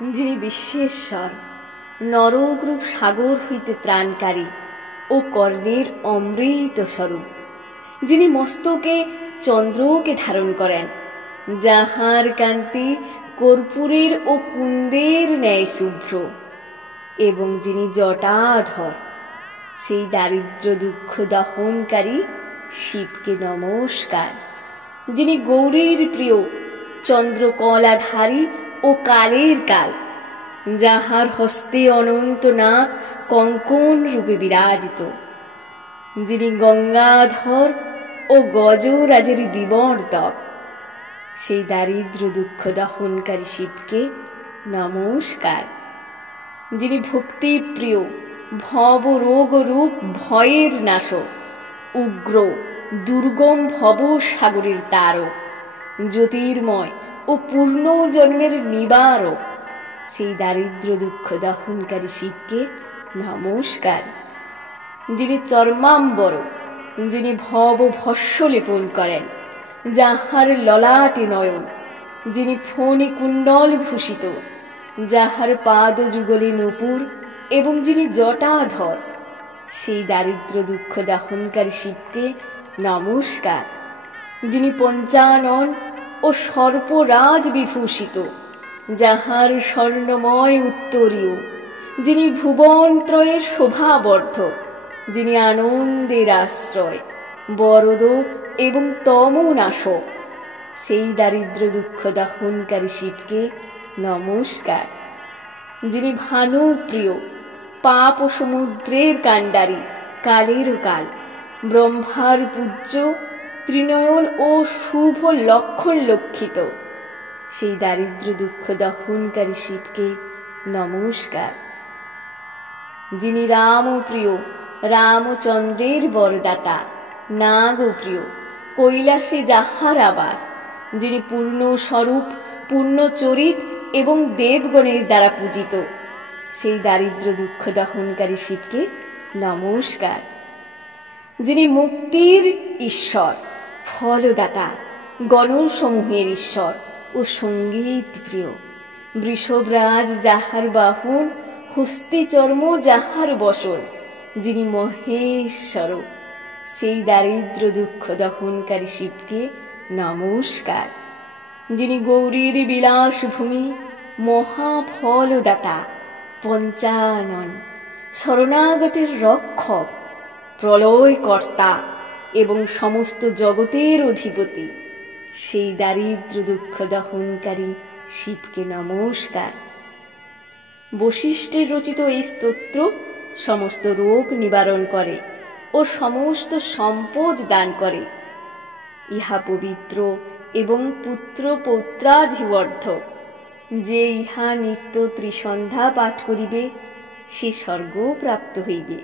যিনি বিশ্বেশ্বর, নরগ্রূপ সাগর হইতে ত্রাণকারী ও কর্ণের অমৃত স্বরূপ, যিনি মস্তকে চন্দ্রকে ধারণ করেন, যাহার কান্তি কর্পূরের ও কুন্দের ন্যায় শুভ্র, এবং যিনি জটাধর, সেই দারিদ্র দুঃখ দহনকারী শিবকে নমস্কার। যিনি গৌরীর প্রিয়, চন্দ্রকলাধারী ও কালের কাল, যাহার হস্তে অনন্ত নাগ কঙ্কণ রূপে বিরাজিত, যিনি গঙ্গাধর ও গজরাজের বিবর্তক, সেই দারিদ্র দুঃখ দহনকারী শিবকে নমস্কার। যিনি ভক্তিপ্রিয়, ভবরোগ রূপ ভয়ের নাশক, উগ্র দুর্গম ভব সাগরের তারক, জ্যোতির্ময় ও পূর্ণ জন্মের নিবারক, সেই দারিদ্র দুঃখ দহনকারী শিবকে নমস্কার। যিনি চর্মাম্বর, যিনি ভব ভস্য লেপন করেন, যাহার ললাটে নয়ন, যিনি ফণি কুণ্ডল ভূষিত, যাহার পাদ যুগলে নূপুর, এবং যিনি জটাধর, সেই দারিদ্র দুঃখ দহনকারী শিবকে নমস্কার। যিনি পঞ্চানন ও সর্পরাজ বিভূষিত, যাহার স্বর্ণময় উত্তরীয়, যিনি ভুবনত্রয়ের শোভাবর্ধক, যিনি আনন্দের আশ্রয়, বরদ এবং তমনাশক, সেই দারিদ্র দুঃখ দহনকারী শিবকে নমস্কার। যিনি ভানুপ্রিয়, পাপ সমুদ্রের কাণ্ডারী, কালেরও কাল, ব্রহ্মার পূজ্য, ত্রিনয়ন ও শুভ লক্ষণ লক্ষিত, সেই দারিদ্র দুঃখ দহনকারী শিবকে নমস্কার। যিনি রামপ্রিয়, রামচন্দ্রের বরদাতা, নাগপ্রিয়, কৈলাসে যাহার আবাস, যিনি পূর্ণ স্বরূপ, পূর্ণচরিত এবং দেবগণের দ্বারা পূজিত, সেই দারিদ্র দুঃখ দহনকারী শিবকে নমস্কার। যিনি মুক্তির ঈশ্বর, ফলদাতা, গণসমূহের ঈশ্বর ও সঙ্গীত প্রিয়, বৃষভরাজ যাহার বাহন, হস্তে চর্ম যাহার বসন, যিনি মহেশ্বর, সেই দারিদ্র দুঃখ দহনকারী শিবকে নমস্কার। যিনি গৌরীর বিলাস ভূমি, মহাফলদাতা, পঞ্চানন, শরণাগতের রক্ষক, প্রলয়কর্তা এবং সমস্ত জগতের অধিপতি, সেই দারিদ্র দুঃখ দহনকারী শিবকে নমস্কার। বশিষ্ঠের রচিত এই স্তোত্র সমস্ত রোগ নিবারণ করে ও সমস্ত সম্পদ দান করে। ইহা পবিত্র এবং পুত্র পৌত্রাধিবর্ধক। যে ইহা নিত্য ত্রিসন্ধ্যা পাঠ করিবে, সে স্বর্গ প্রাপ্ত হইবে।